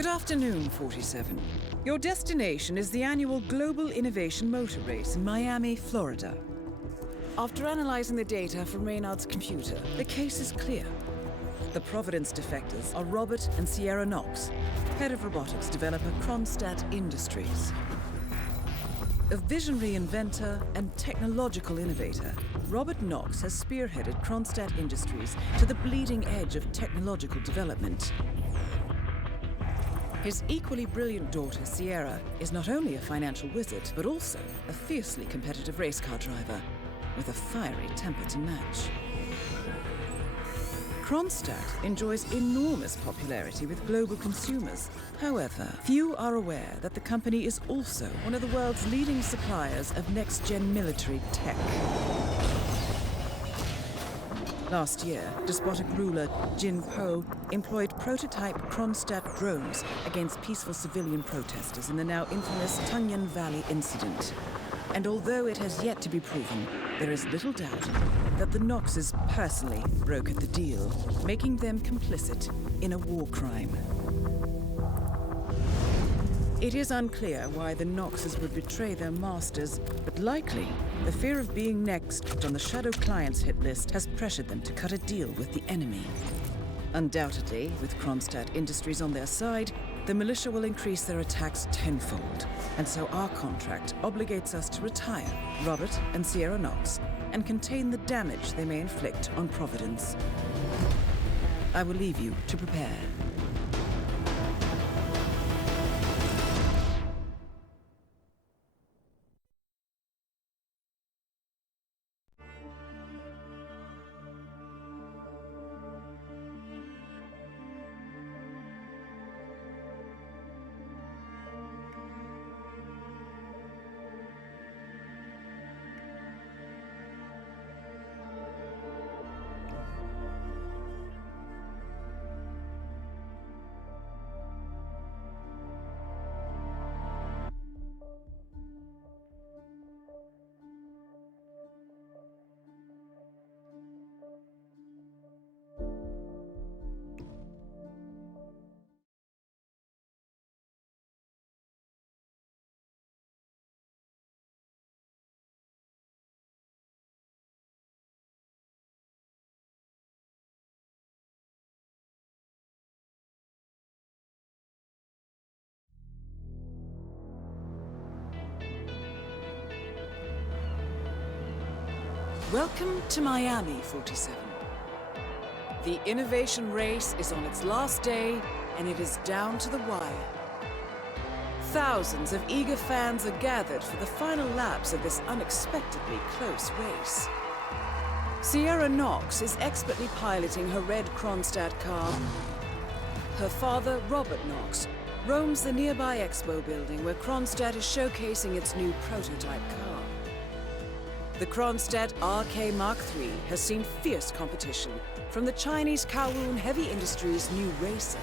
Good afternoon, 47. Your destination is the annual Global Innovation Motor Race in Miami, Florida. After analyzing the data from Reynard's computer, the case is clear. The Providence defectors are Robert and Sierra Knox, head of robotics developer Kronstadt Industries. A visionary inventor and technological innovator, Robert Knox has spearheaded Kronstadt Industries to the bleeding edge of technological development. His equally brilliant daughter, Sierra, is not only a financial wizard, but also a fiercely competitive race car driver with a fiery temper to match. Kronstadt enjoys enormous popularity with global consumers. However, few are aware that the company is also one of the world's leading suppliers of next-gen military tech. Last year, despotic ruler Jin Po employed prototype Kronstadt drones against peaceful civilian protesters in the now infamous Tungan Valley incident. And although it has yet to be proven, there is little doubt that the Knoxes personally brokered the deal, making them complicit in a war crime. It is unclear why the Knoxes would betray their masters, but likely the fear of being next on the Shadow Clients hit list has pressured them to cut a deal with the enemy. Undoubtedly, with Kronstadt Industries on their side, the militia will increase their attacks tenfold, and so our contract obligates us to retire Robert and Sierra Knox and contain the damage they may inflict on Providence. I will leave you to prepare. Welcome to Miami, 47. The innovation race is on its last day, and it is down to the wire. Thousands of eager fans are gathered for the final laps of this unexpectedly close race. Sierra Knox is expertly piloting her red Kronstadt car. Her father, Robert Knox, roams the nearby expo building where Kronstadt is showcasing its new prototype car. The Kronstadt RK Mark III has seen fierce competition from the Chinese Kowloon Heavy Industries' new racer.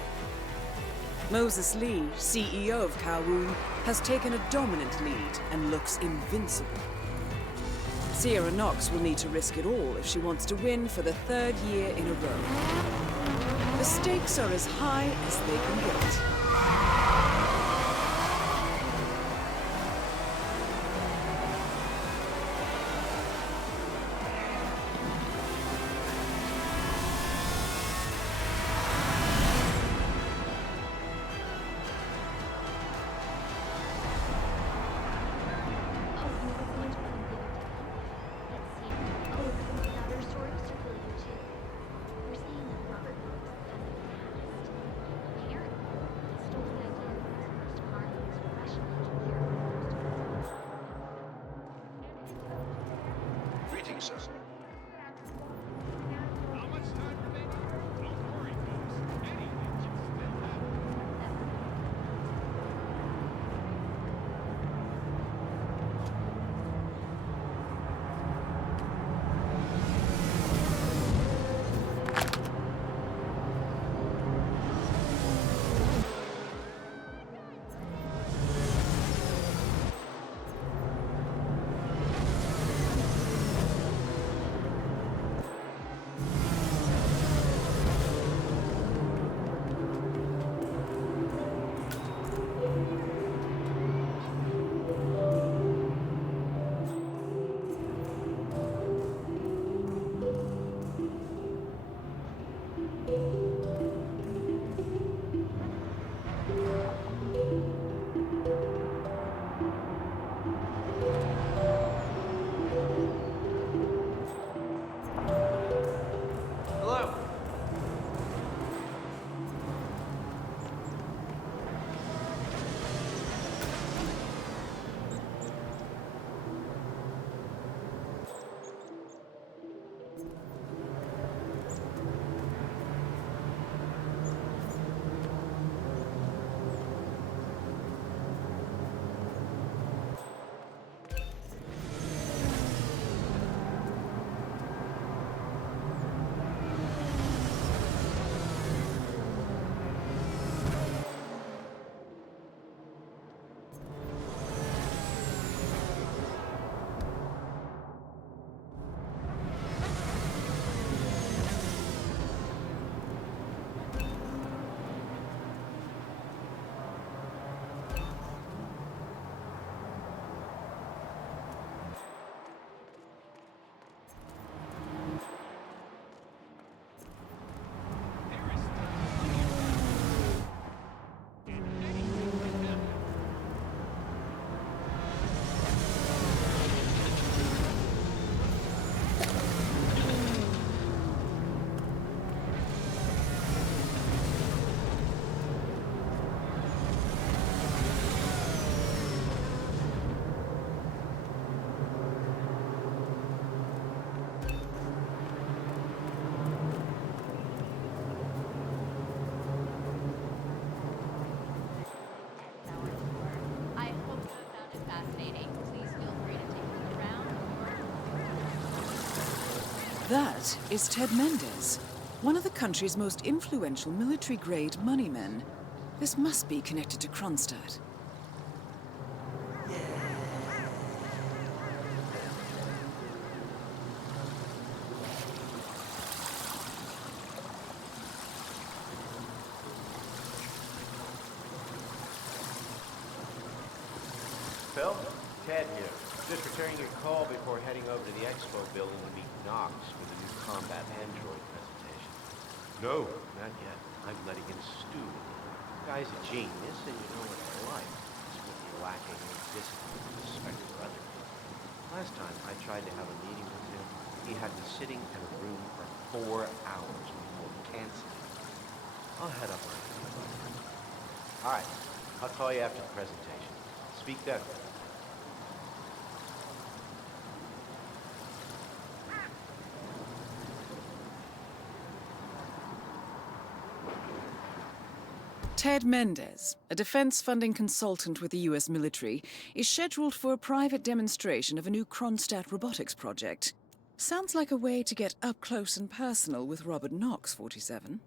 Moses Lee, CEO of Kowloon, has taken a dominant lead and looks invincible. Sierra Knox will need to risk it all if she wants to win for the third year in a row. The stakes are as high as they can get. That is Ted Mendez, one of the country's most influential military-grade moneymen. This must be connected to Kronstadt. Phil? Ted here. Just returning your call before heading over to the expo building to meet Knox for the new combat android presentation. No, not yet. I'm letting him stew. The guy's a genius, and you know what I like. He's really lacking in discipline and respect for other people. Last time I tried to have a meeting with him, he had me sitting in a room for 4 hours before canceling. I'll head up right now. All right, I'll call you after the presentation. Speak then. Ted Mendez, a defense funding consultant with the US military, is scheduled for a private demonstration of a new Kronstadt robotics project. Sounds like a way to get up close and personal with Robert Knox, 47.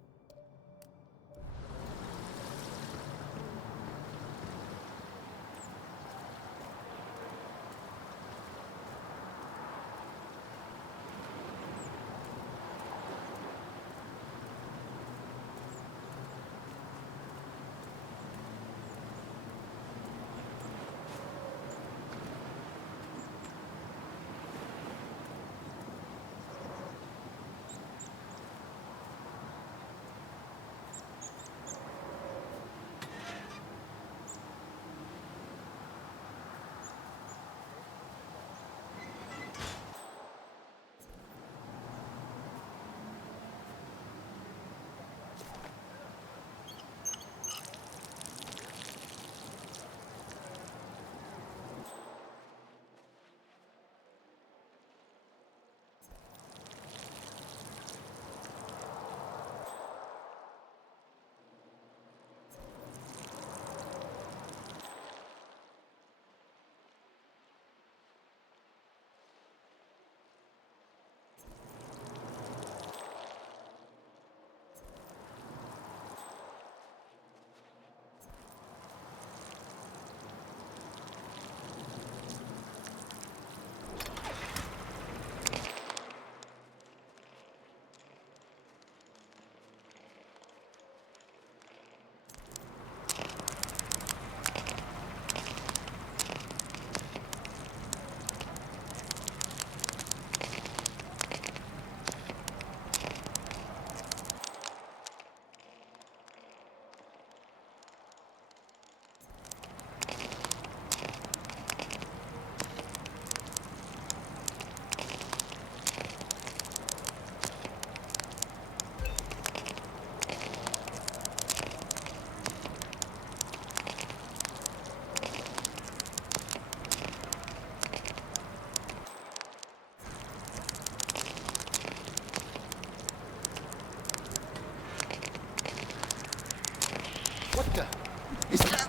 What the? Is that?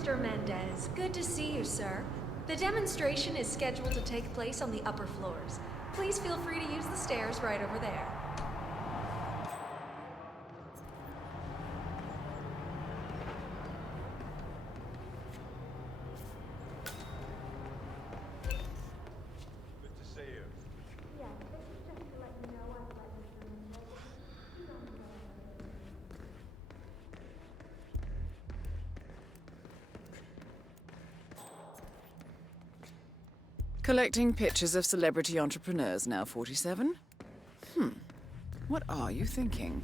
Mr. Mendez. Good to see you, sir. The demonstration is scheduled to take place on the upper floors. Please feel free to use the stairs right over there. Good to see you. Yeah, this is just to let you know I've let Mr. Mendez. He's on the way. Collecting pictures of celebrity entrepreneurs now 47? What are you thinking?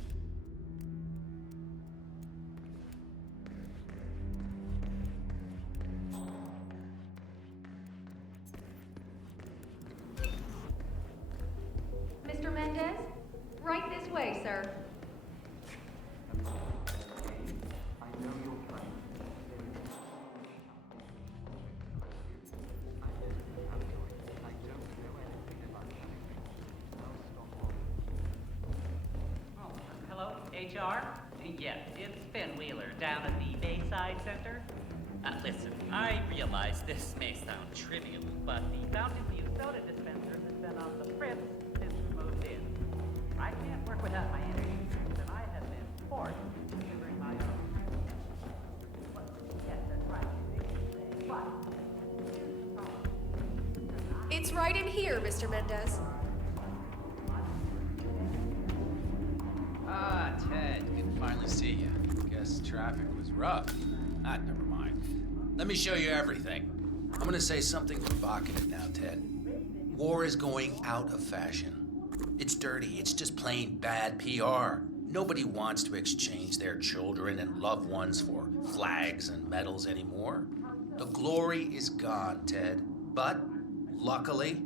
Mr. Mendez? Right this way, sir. Hello, HR? Yes, it's Finn Wheeler down at the Bayside Center. Listen, I realize this may sound trivial, but the Fountain View soda dispenser has been on the fritz since we moved in. I can't work without my energy drinks, and I have been forced to bring my own. Yes, that's right. But It's right in here, Mr. Mendez. Ah, Ted, good to finally see you. Guess traffic was rough. Never mind. Let me show you everything. I'm gonna say something provocative now, Ted. War is going out of fashion. It's dirty, it's just plain bad PR. Nobody wants to exchange their children and loved ones for flags and medals anymore. The glory is gone, Ted. But, luckily,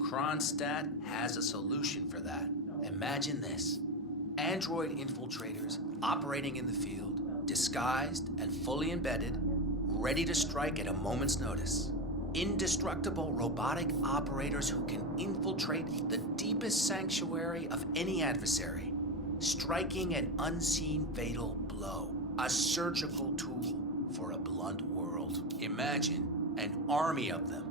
Kronstadt has a solution for that. Imagine this. Android infiltrators operating in the field, disguised and fully embedded, ready to strike at a moment's notice. Indestructible robotic operators who can infiltrate the deepest sanctuary of any adversary, striking an unseen fatal blow, a surgical tool for a blunt world. Imagine an army of them,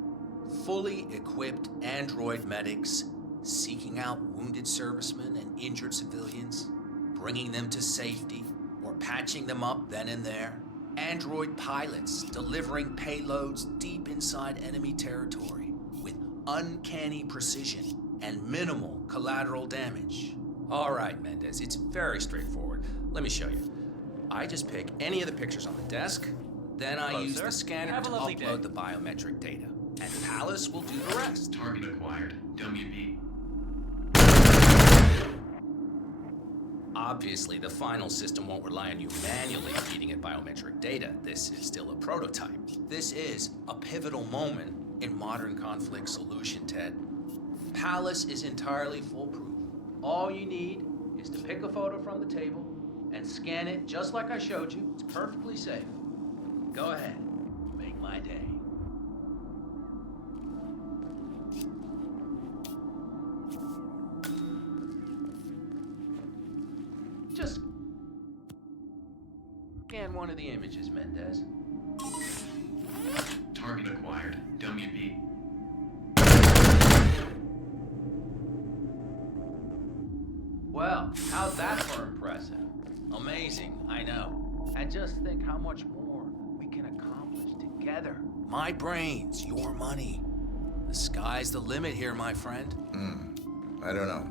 fully equipped android medics seeking out wounded servicemen and injured civilians, bringing them to safety or patching them up then and there. Android pilots delivering payloads deep inside enemy territory with uncanny precision and minimal collateral damage. All right, Mendez, it's very straightforward. Let me show you. I just pick any of the pictures on the desk, then I Hello, use sir. the scanner Have a to lovely upload day. the biometric data. And Palace will do the rest. Target acquired. WB. Obviously, the final system won't rely on you manually feeding it biometric data. This is still a prototype. This is a pivotal moment in modern conflict solution, Ted. Palace is entirely foolproof. All you need is to pick a photo from the table and scan it just like I showed you. It's perfectly safe. Go ahead. Make my day. Just scan one of the images, Mendez. Target acquired. WB. Well, how's that for impressive? Amazing, I know. And just think how much more we can accomplish together. My brains, your money. The sky's the limit here, my friend. I don't know.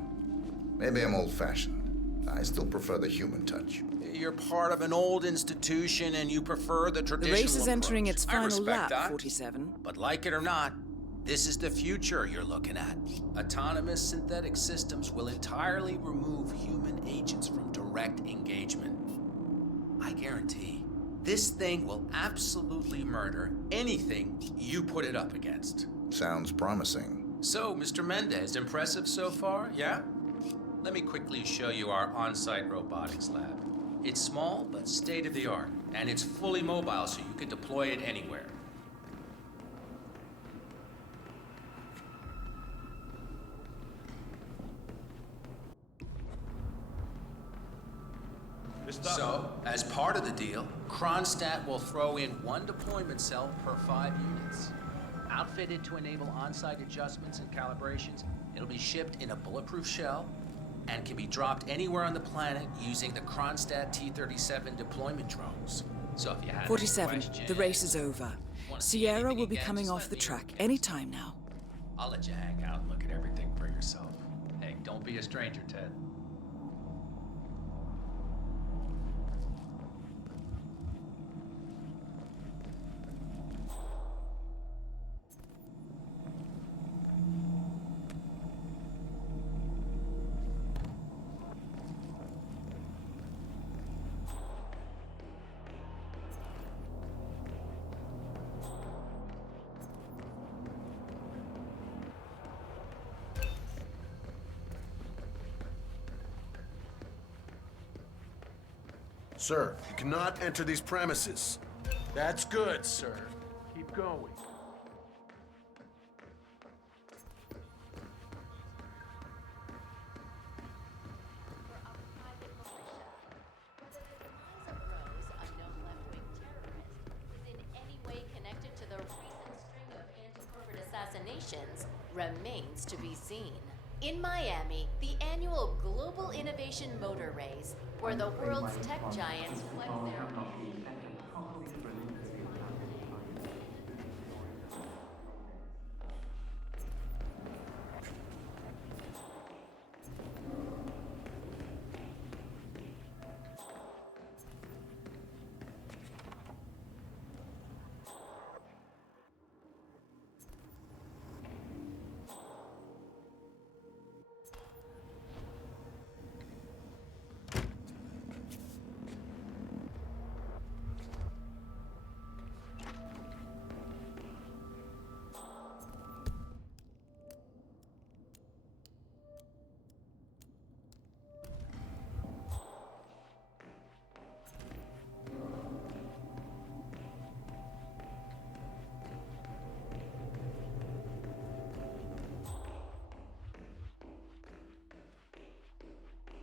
Maybe I'm old-fashioned. I still prefer the human touch. You're part of an old institution and you prefer the The traditional race is entering approach. its I final respect lap, that. 47. But like it or not, this is the future you're looking at. Autonomous synthetic systems will entirely remove human agents from direct engagement. I guarantee, this thing will absolutely murder anything you put it up against. Sounds promising. So, Mr. Mendez, impressive so far, yeah? Let me quickly show you our on-site robotics lab. It's small, but state-of-the-art, and it's fully mobile, so you can deploy it anywhere. So, as part of the deal, Kronstadt will throw in 1 deployment cell per 5 units. Outfitted to enable on-site adjustments and calibrations, it'll be shipped in a bulletproof shell and can be dropped anywhere on the planet using the Kronstadt T-37 deployment drones. So if you had 47. The race is over. Sierra will be coming off the track any time now. I'll let you hang out and look at everything for yourself. Hey, don't be a stranger, Ted. Sir, you cannot enter these premises. That's good, sir. Keep going. Remains to be seen. In Miami, the annual Global Innovation Motor Race, where the world's tech giants flex their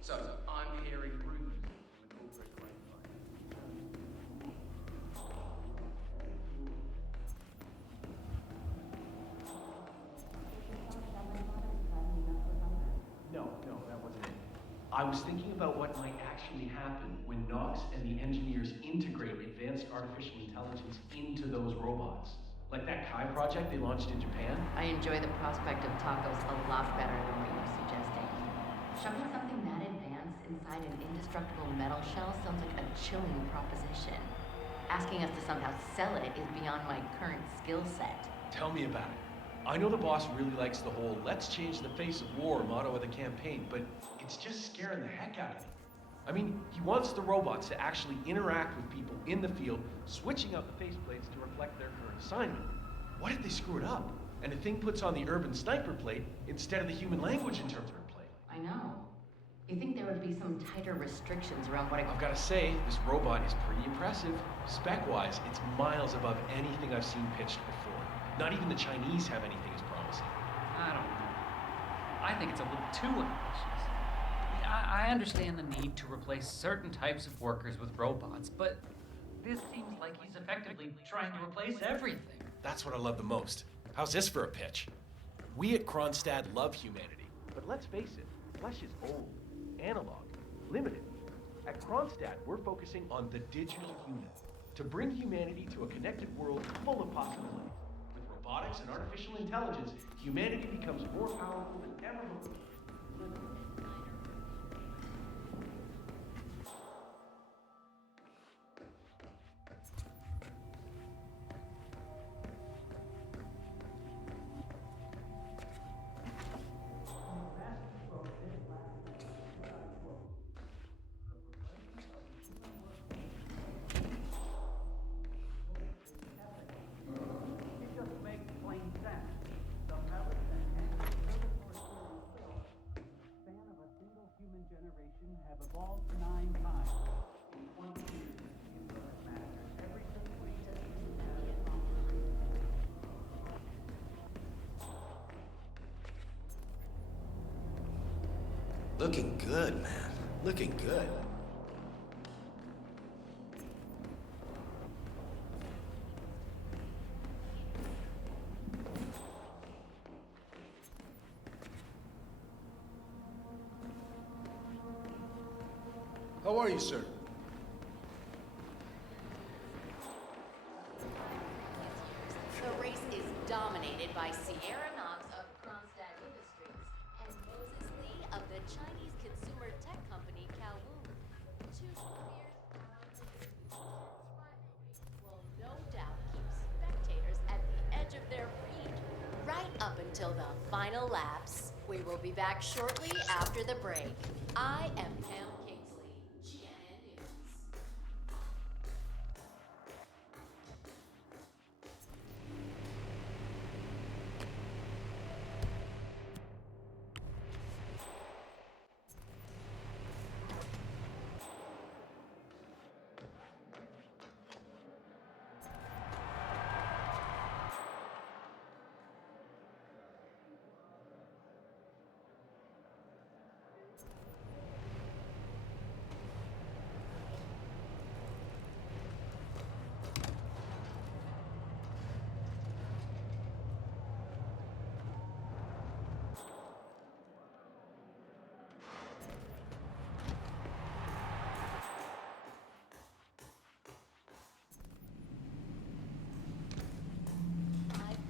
So, I'm Harry Bruce. No, that wasn't it. I was thinking about what might actually happen when Knox and the engineers integrate advanced artificial intelligence into those robots. Like that Kai project they launched in Japan. I enjoy the prospect of tacos a lot better than what you're suggesting. Shoving something that advanced inside an indestructible metal shell sounds like a chilling proposition. Asking us to somehow sell it is beyond my current skill set. Tell me about it. I know the boss really likes the whole "let's change the face of war" motto of the campaign, but it's just scaring the heck out of me. I mean, he wants the robots to actually interact with people in the field, switching out the faceplates to reflect their current assignment. What if they screw it up, and the thing puts on the urban sniper plate instead of the human language interpreter plate? I know. You think there would be some tighter restrictions around what I've got to say, this robot is pretty impressive. Spec-wise, it's miles above anything I've seen pitched before. Not even the Chinese have anything as promising. I don't know. I think it's a little too ambitious. I understand the need to replace certain types of workers with robots, but this seems like he's effectively trying to replace everything. That's what I love the most. How's this for a pitch? We at Kronstadt love humanity, but let's face it, flesh is old, analog, limited. At Kronstadt, we're focusing on the digital human, to bring humanity to a connected world full of possibilities. With robotics and artificial intelligence, humanity becomes more powerful than ever before. Looking good, man. Looking good. How are you, sir? The race is dominated by Sierra Knox of Kronstadt Industries and Moses Lee of the Chinese consumer tech company Kowloon. Two fierce rivalry will no doubt keep spectators at the edge of their seat right up until the final laps. We will be back shortly after the break. I am Pam Kingsley, GNN News.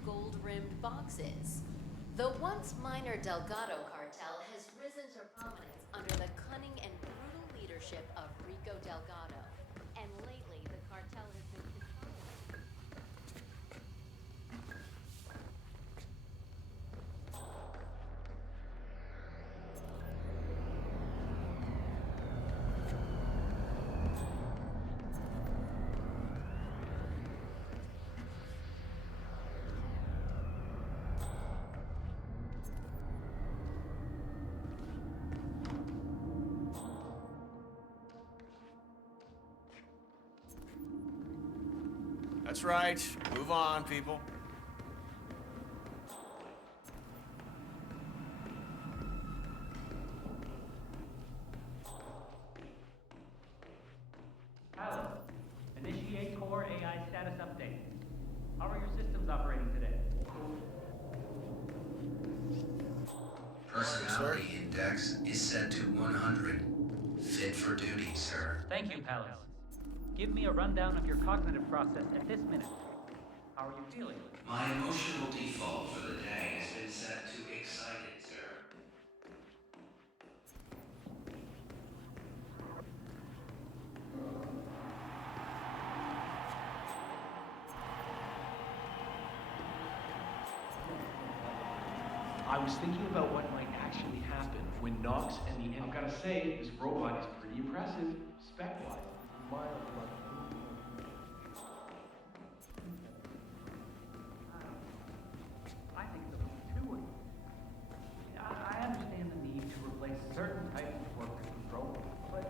Gold-rimmed boxes. The once minor Delgado cartel has risen to prominence under the cunning and brutal leadership of Rico Delgado. And lately, the cartel has been consolidating. That's right. Move on, people. Alice, initiate core AI status update. How are your systems operating today? Personality index is set to 100. Fit for duty, sir. Thank you, Palace. Give me a rundown of your cognitive process at this minute. How are you feeling? My emotional default for the day has been set to excited, sir. I was thinking about what might actually happen when Knox and the... I've gotta say, this robot is pretty impressive, spec-wise. I think it's a little too. I understand the need to replace certain types of workers with robots, but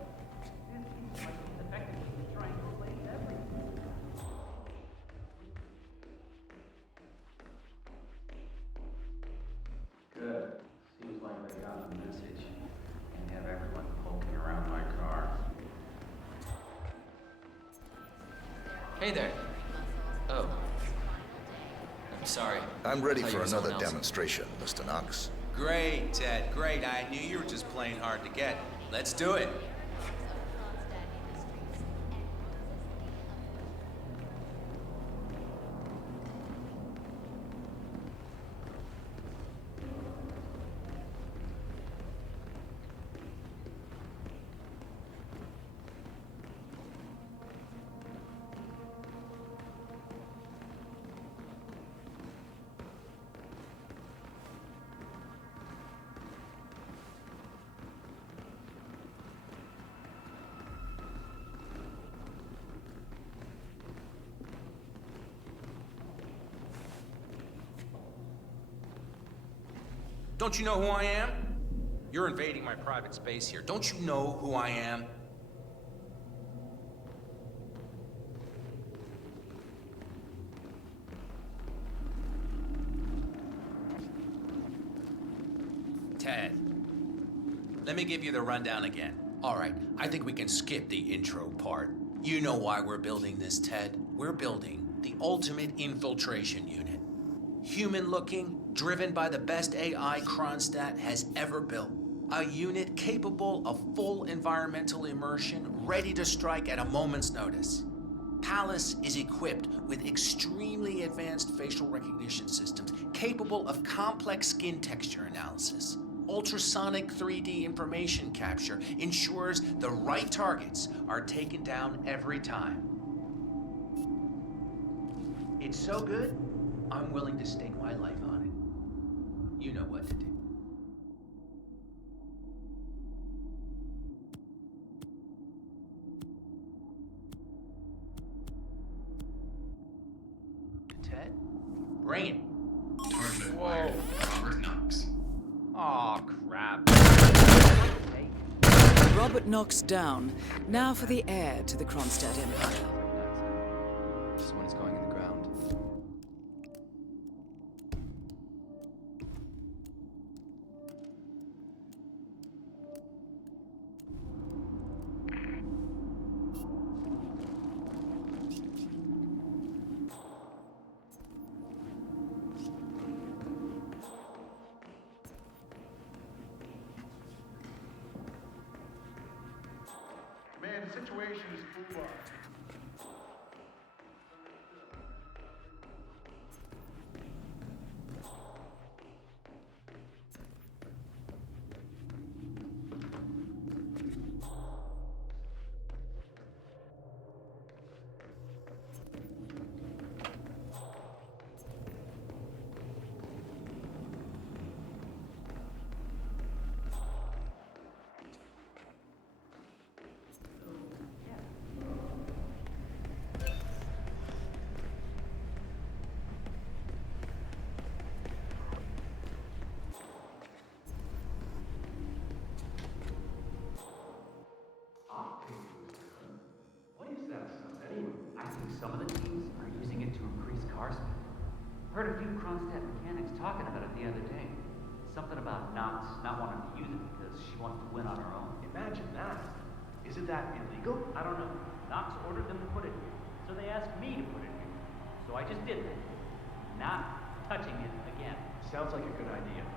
this seems like it's effectively trying to replace everything. Good. Seems like they got the message and have everyone poking around my car. Hey there. Oh. I'm sorry. I'm ready I thought for you were another someone else. demonstration, Mr. Knox. Great, Ted. Great. I knew you were just playing hard to get. Let's do it. Don't you know who I am? You're invading my private space here. Don't you know who I am? Ted, let me give you the rundown again. All right, I think we can skip the intro part. You know why we're building this, Ted. We're building the ultimate infiltration unit. Human-looking, driven by the best AI Kronstadt has ever built. A unit capable of full environmental immersion, ready to strike at a moment's notice. Palace is equipped with extremely advanced facial recognition systems capable of complex skin texture analysis. Ultrasonic 3D information capture ensures the right targets are taken down every time. It's so good, I'm willing to stake my life on it. You know what to do. Ted? Bring it. Target acquired. Robert Knox. Aw, crap. Robert Knox down. Now for the heir to the Kronstadt Empire. This is when it's going in the ground. Man, the situation is full on. Some of the teams are using it to increase car speed. Heard a few Kronstadt mechanics talking about it the other day. Something about Knox not wanting to use it because she wants to win on her own. Imagine that. Isn't that illegal? I don't know. Knox ordered them to put it here, so they asked me to put it here. So I just did that. Not touching it again. Sounds like a good idea.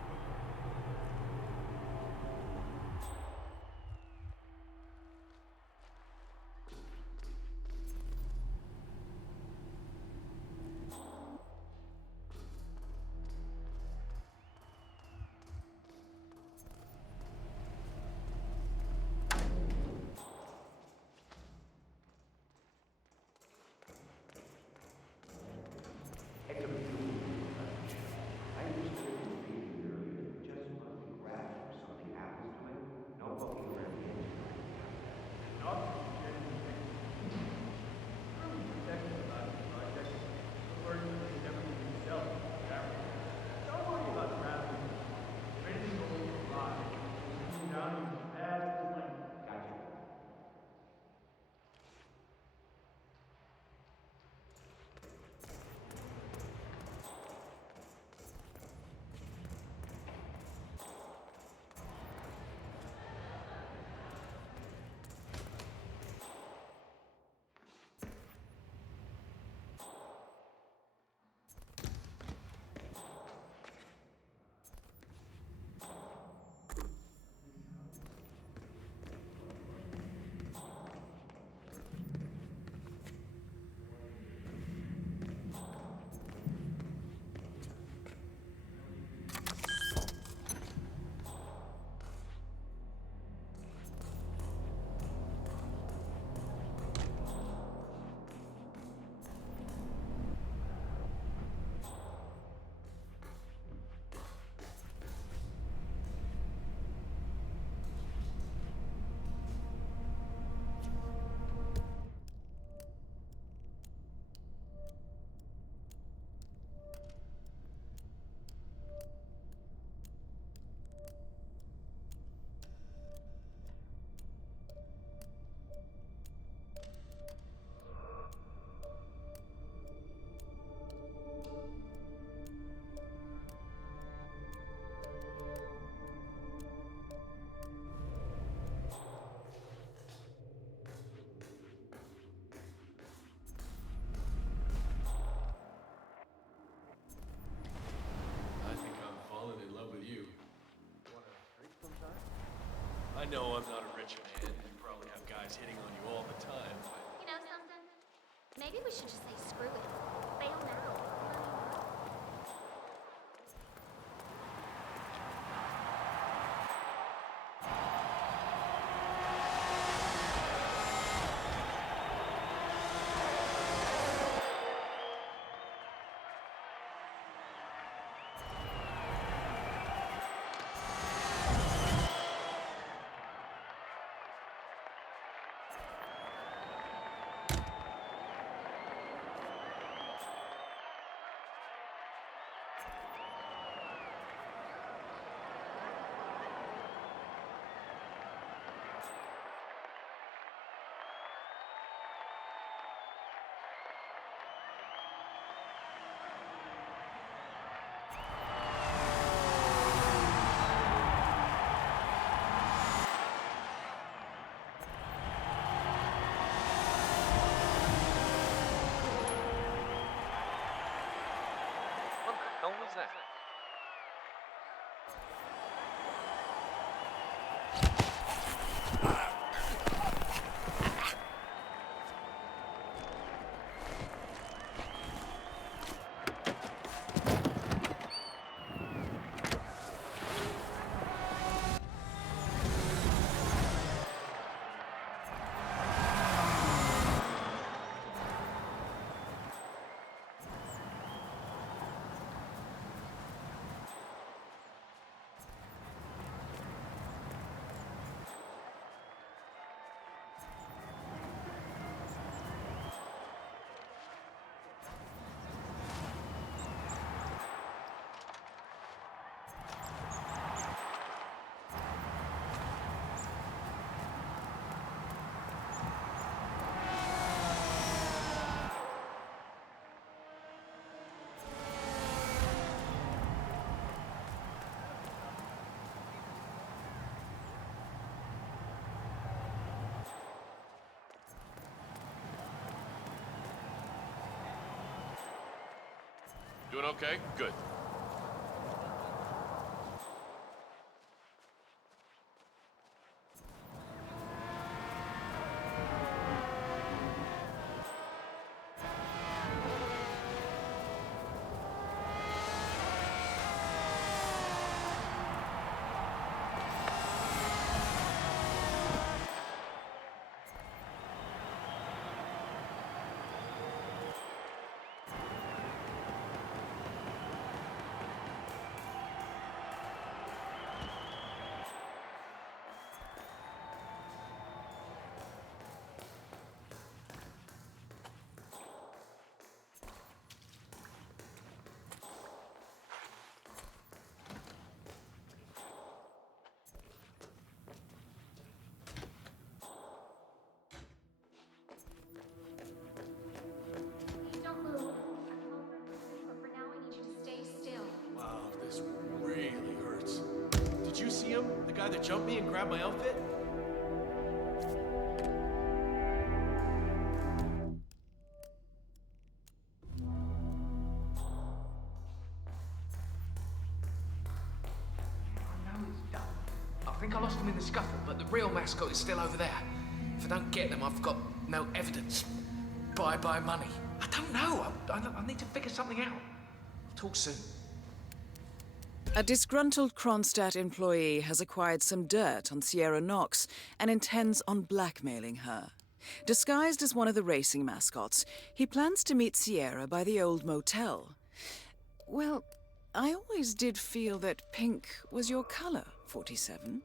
know I'm not a rich man. You probably have guys hitting on you all the time. You know something? Maybe we should just say screw it. Bail now. What the hell was that? Doing okay? Good. Please don't move. But for now, I need you to stay still. Wow, this really hurts. Did you see him? The guy that jumped me and grabbed my outfit? I think I lost them in the scuffle, but the real mascot is still over there. If I don't get them, I've got no evidence. Bye-bye money. I don't know. I need to figure something out. I'll talk soon. A disgruntled Kronstadt employee has acquired some dirt on Sierra Knox and intends on blackmailing her. Disguised as one of the racing mascots, he plans to meet Sierra by the old motel. Well, I always did feel that pink was your color, 47.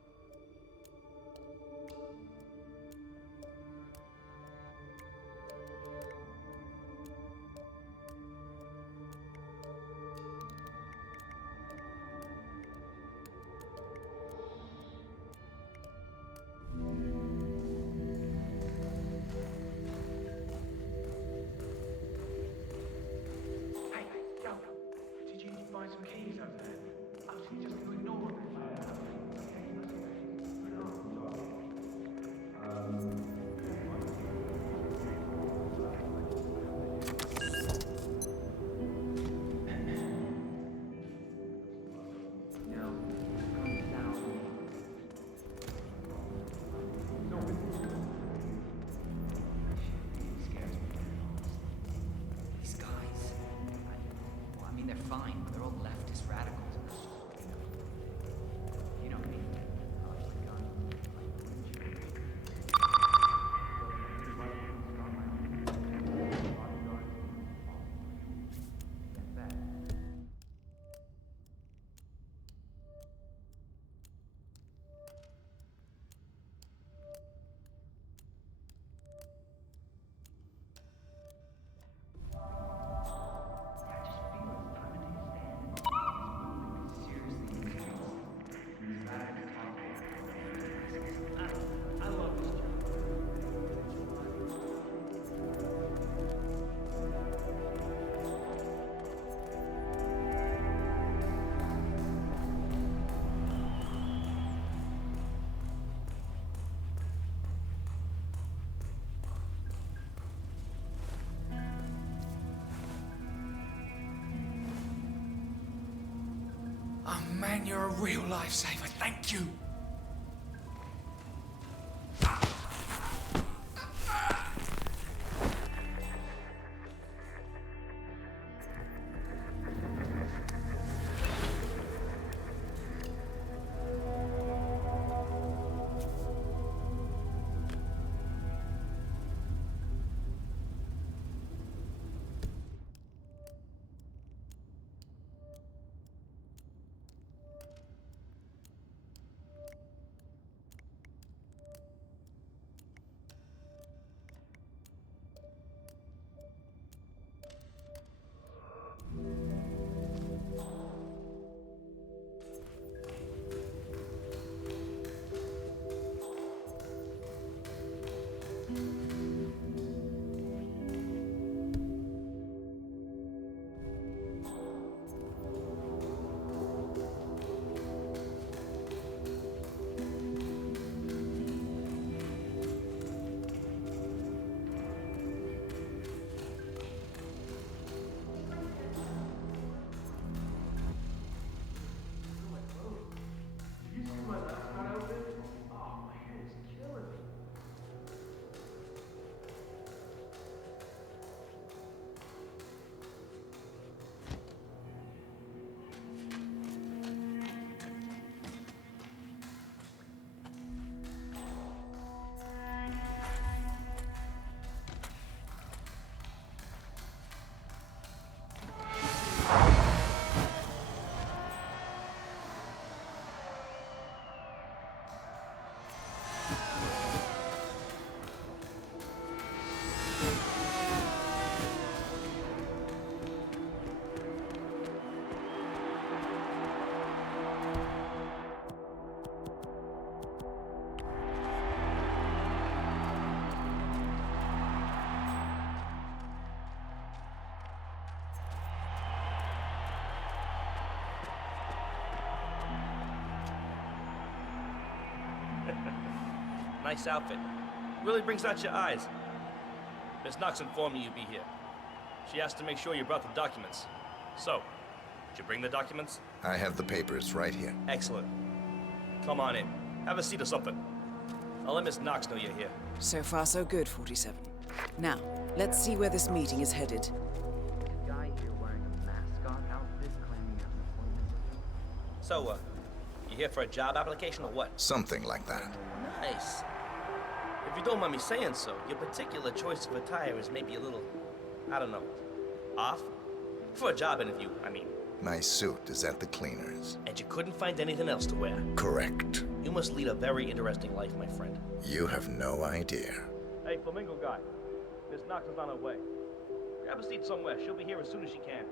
Some keys over there. I'm just going to ignore them. fine, but they're all leftist radicals. You know me. Oh man, you're a real lifesaver. Thank you. Nice outfit. Really brings out your eyes. Miss Knox informed me you'd be here. She asked to make sure you brought the documents. So, did you bring the documents? I have the papers right here. Excellent. Come on in. Have a seat or something. I'll let Miss Knox know you're here. So far, so good, 47. Now, let's see where this meeting is headed. Guy here wearing a mascot outfit claiming you have an appointment with him. So, you here for a job application or what? Something like that. Nice. If you don't mind me saying so, your particular choice of attire is maybe a little, I don't know, off? For a job interview, I mean. My suit is at the cleaners. And you couldn't find anything else to wear? Correct. You must lead a very interesting life, my friend. You have no idea. Hey, Flamingo guy. Miss Knox is on her way. Grab a seat somewhere. She'll be here as soon as she can.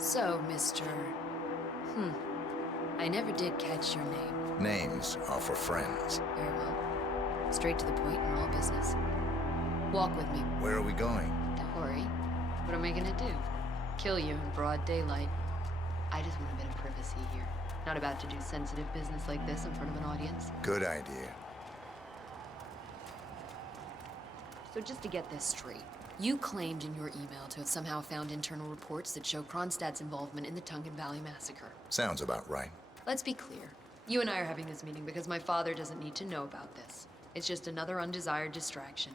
So, Mr. I never did catch your name. Names are for friends. Very well. Straight to the point in all business. Walk with me. Where are we going? Don't worry. What am I gonna do? Kill you in broad daylight. I just want a bit of privacy here. Not about to do sensitive business like this in front of an audience. Good idea. So just to get this straight, you claimed in your email to have somehow found internal reports that show Kronstadt's involvement in the Tungan Valley massacre. Sounds about right. Let's be clear. You and I are having this meeting because my father doesn't need to know about this. It's just another undesired distraction.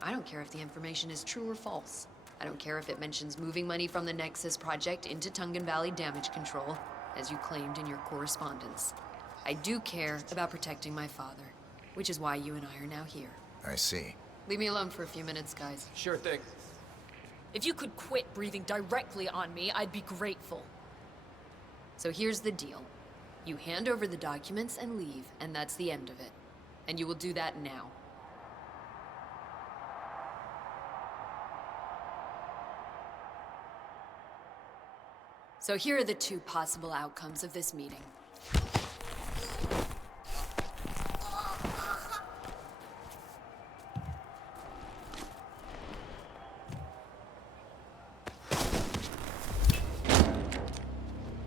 I don't care if the information is true or false. I don't care if it mentions moving money from the Nexus project into Tungan Valley damage control, as you claimed in your correspondence. I do care about protecting my father, which is why you and I are now here. I see. Leave me alone for a few minutes, guys. Sure thing. If you could quit breathing directly on me, I'd be grateful. So here's the deal. You hand over the documents and leave, and that's the end of it. And you will do that now. So here are the two possible outcomes of this meeting.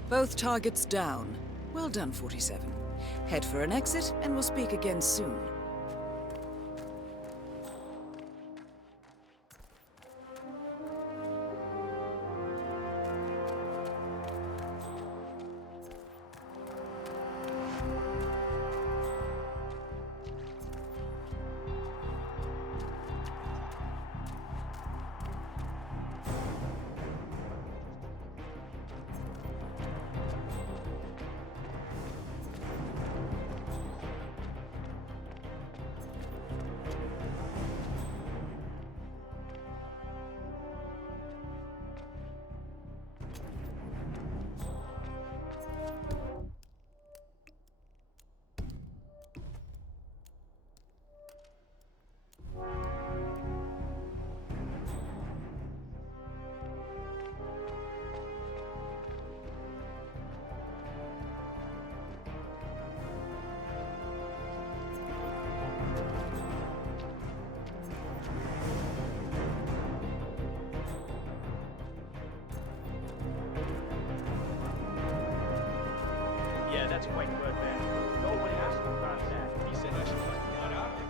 Both targets down. Well done, 47. Head for an exit, and we'll speak again soon. Yeah, that's quite good, man. Nobody has to cross that. He said I should let the out of it.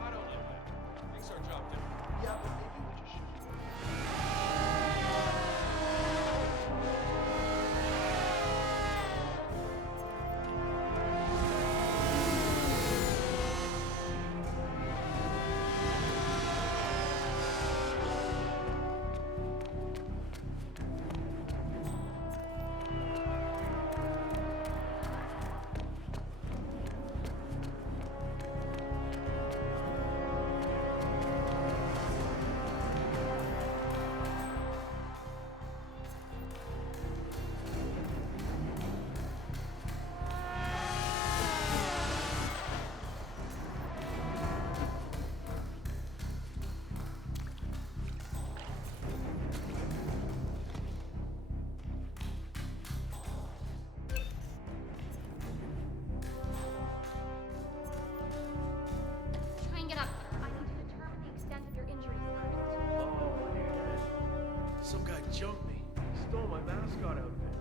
I don't know that. Things are dropped in. Yeah, but maybe we just should. Try and get up. I need to determine the extent of your injuries first. Oh, man. Some guy jumped me. Stole my mascot outfit.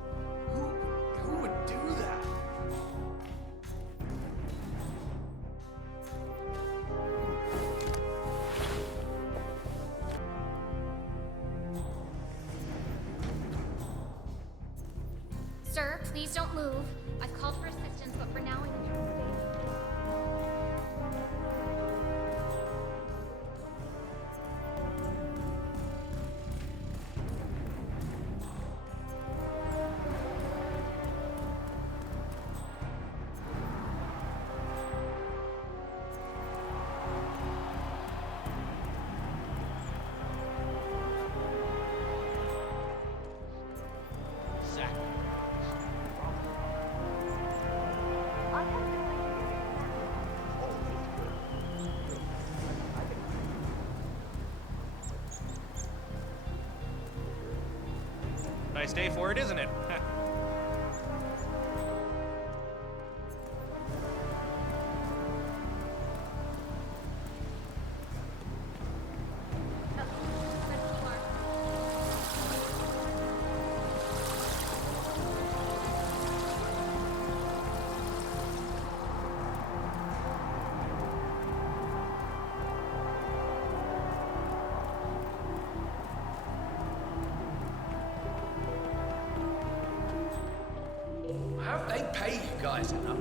Who would do that? Sir, please don't move. I've called for assistance, but for now I need you to stay. Zach. I have nice day for it, isn't it? How'd they pay you guys enough?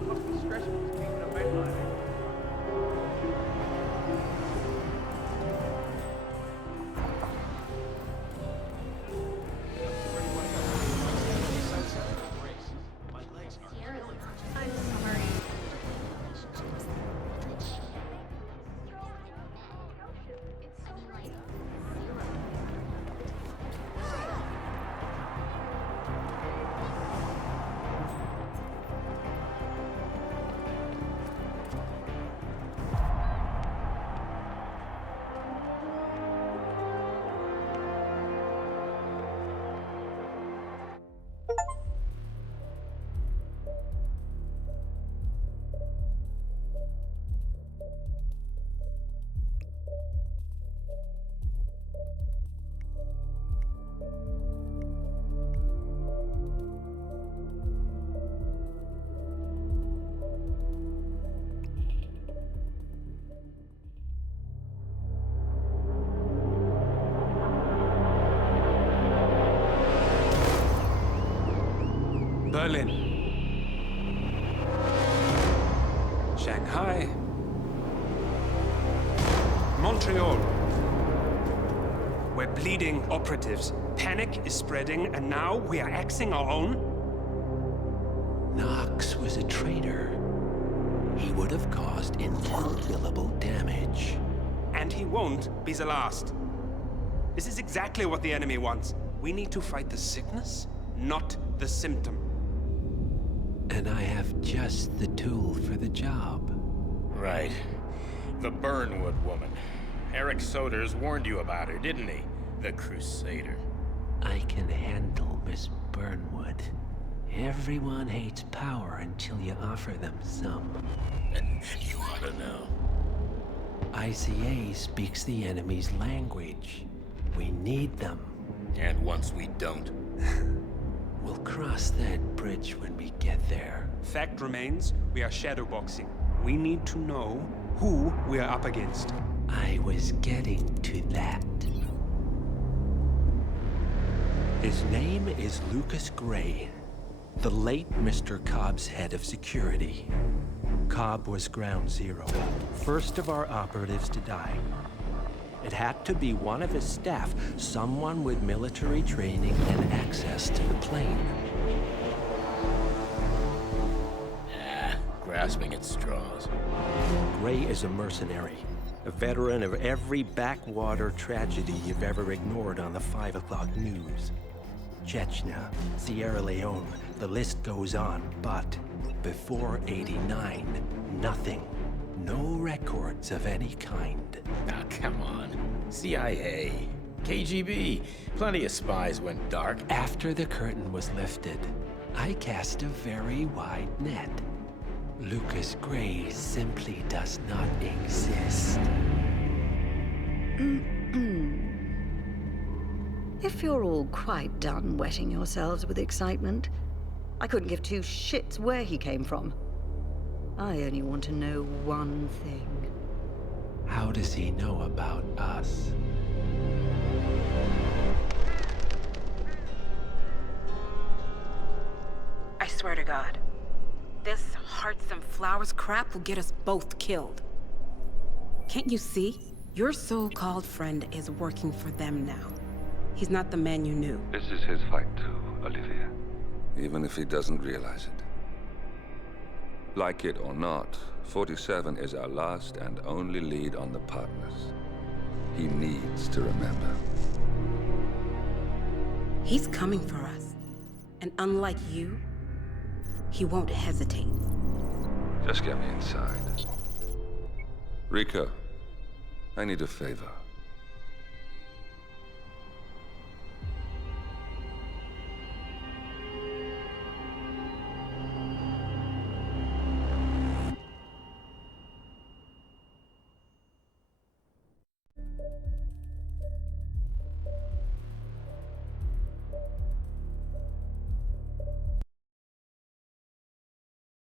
Berlin, Shanghai, Montreal. We're bleeding operatives. Panic is spreading, and now we are axing our own? Knox was a traitor. He would have caused incalculable damage. And he won't be the last. This is exactly what the enemy wants. We need to fight the sickness, not the symptom. And I have just the tool for the job. Right. The Burnwood woman. Eric Soders warned you about her, didn't he? The Crusader. I can handle Miss Burnwood. Everyone hates power until you offer them some. And you ought to know. ICA speaks the enemy's language. We need them. And once we don't? We'll cross that bridge when we get there. Fact remains, we are shadowboxing. We need to know who we are up against. I was getting to that. His name is Lucas Gray, the late Mr. Cobb's head of security. Cobb was ground zero, first of our operatives to die. It had to be one of his staff, someone with military training and access to the plane. Grasping at straws. Gray is a mercenary, a veteran of every backwater tragedy you've ever ignored on the 5 o'clock news. Chechnya, Sierra Leone, the list goes on, but before '89, nothing. No records of any kind. Ah, come on. CIA, KGB, plenty of spies went dark. After the curtain was lifted, I cast a very wide net. Lucas Gray simply does not exist. If you're all quite done wetting yourselves with excitement, I couldn't give two shits where he came from. I only want to know one thing. How does he know about us? I swear to God, this hearts and flowers crap will get us both killed. Can't you see? Your so-called friend is working for them now. He's not the man you knew. This is his fight too, Olivia. Even if he doesn't realize it. Like it or not, 47 is our last and only lead on the partners. He needs to remember. He's coming for us. And unlike you, he won't hesitate. Just get me inside. Rico, I need a favor.